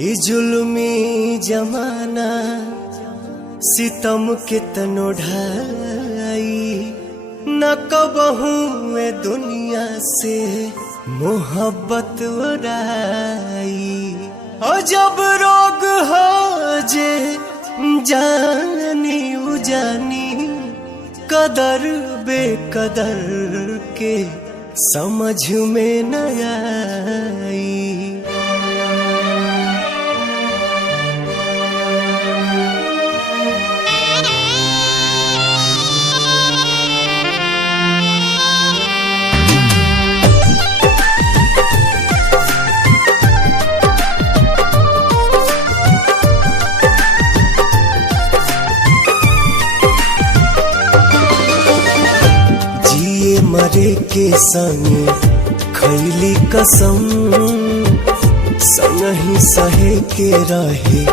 ई जुल्मी जमाना सितम के तनो ढाई न कबहू ए दुनिया से मोहब्बत उड़ाई। और जब रोग हो जे जानी उजानी कदर बेकदर के समझ में न आई। मरे के संग खैली कसम संग ही सहे के रहे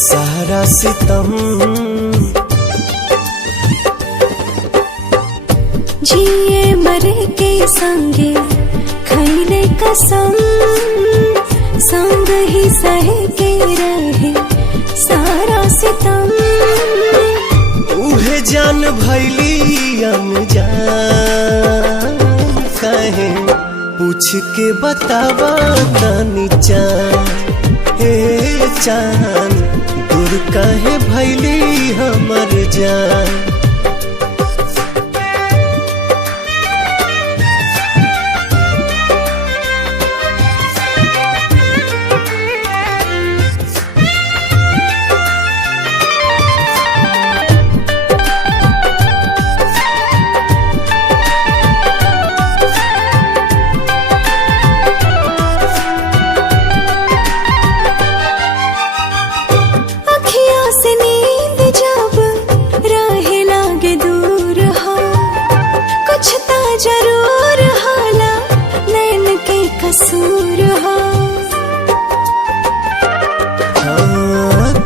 सारा सितम। जिए मरे के संगे खैले कसम संग ही सहे के रहे सारा सितम। उहे जान भैली अनजान कहे पूछ के बतावा तनी चान। हे चान दूर कहे भैली हमर जान। जरूर हाला नैन के कसूर हो।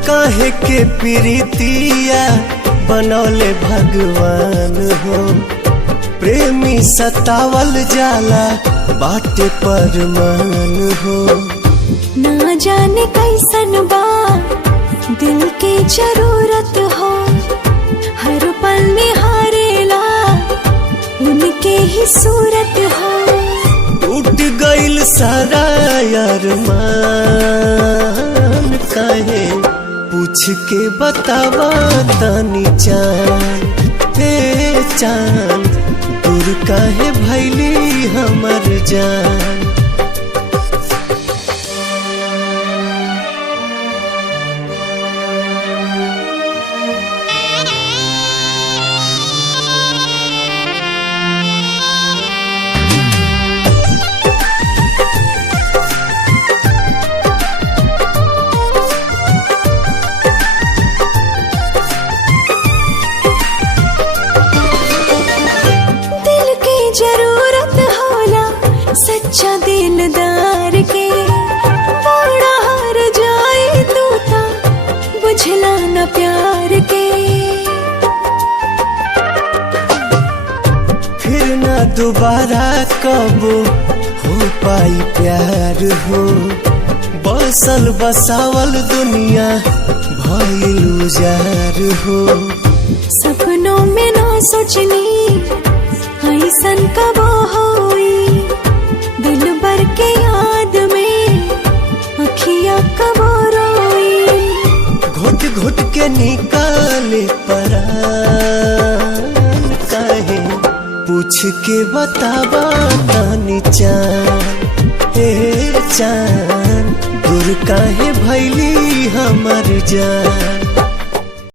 काहे के प्रीतिया बनौले भगवान हो। प्रेमी सतावल जाला बाटे परमान हो। ना जाने कैसन बा दिल के जरूरत हो। हर पल निहारेला उनके ही सूरत हो। टूट गइल सारा अरमान काहे पूछ के बतावा तनी चान। हे चान दूर काहे भैली हमर जान। जरूरत होला सच्चा दिलदार के। बड़ा हार जाए तू ता बुझला न प्यार के। फिर ना दोबारा कब हो पाई प्यार हो। बसल बसावल दुनिया भइल उजार हो। सपनों में ना सोचनी ऐसन कब होई। दिल भर के याद में अखियां कब रोई। घुट घुट के निकाले परान काहे पूछ के बतावा तनी चान। हे चान दूर काहे भैली हमर जान।